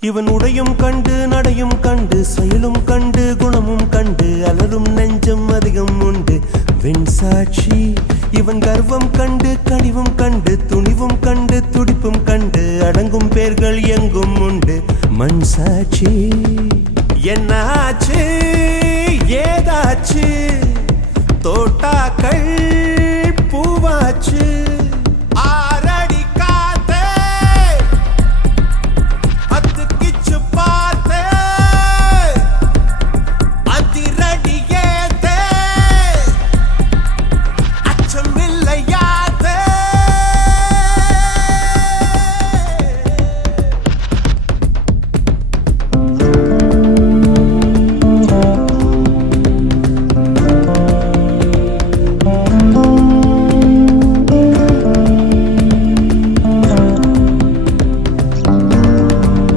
இவன் உடையும் கண்டு நடையும் கண்டு செயலும் கண்டு குணமும் கண்டு அலரும் நெஞ்சம் அதிகம் உண்டு வெண்சாட்சி. இவன் கர்வம் கண்டு கனிவும் கண்டு துணிவும் கண்டு துடிப்பும் கண்டு அடங்கும் பேர்கள் எங்கும் உண்டு மண் சாட்சி. என்னாச்சு ஏதாச்சு தோட்டாக்கள்